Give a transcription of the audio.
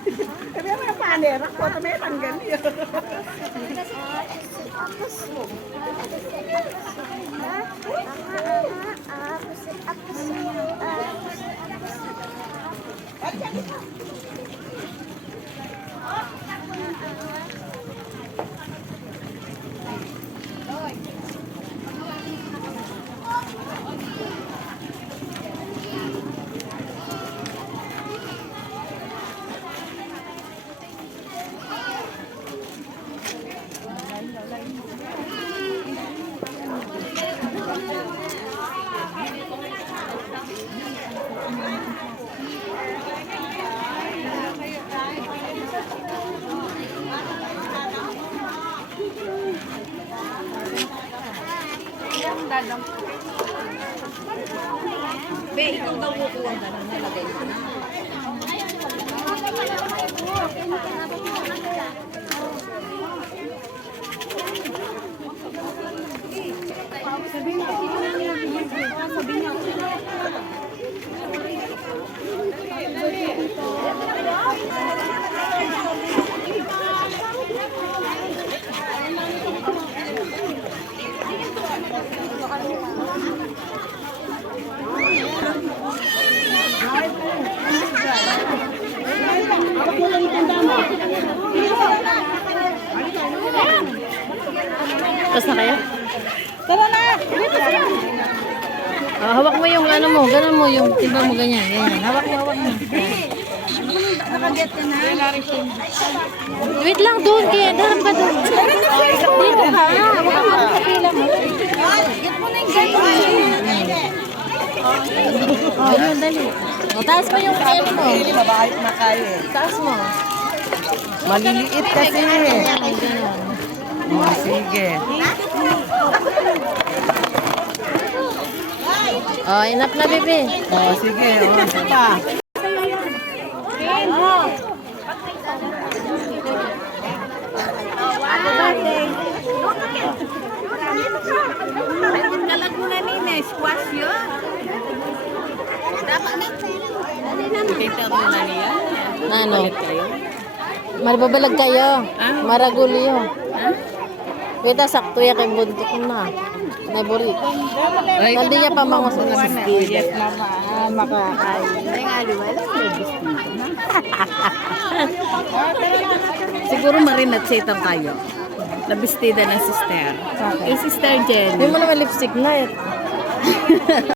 Kami mga panera ko, kami tanggal yun. Be, ikaw daw kukuha ka ng nalagay mo na. Tapos na kayo? Tara na! Hawak mo yung ano mo, ganun mo yung timbang mo ganyan. Ganyan. Hawak mo, hawak mo. Nakaget ka na. Wait lang doon, kaya darap ka doon. Dito ka. Hawak mo sa pila mo. Get mo na yung ganyan. Oh, yun, dali. O, taas mo yung ano mo. Babae na kayo eh. Taas mo. Maliliit kasi. Ganyan, ganyan. Oh, sige. Oh, enough na, bebe. Oh, sige. Oh, isa pa. Kalag mo na nina, squash yun. Dapat na. Kita mo na niya. Ano? Marbabalag kayo. Maragulyo. Kita sakto yan kay buntot na. Naburit. Hindi niya pa mga sumasiskin. Yes, mama. Makakain. Ay nga, di ba? Siguro marinat sa itang tayo. Labistida ng sister. Eh, sister Jen. Hindi mo naman lipstick na eh.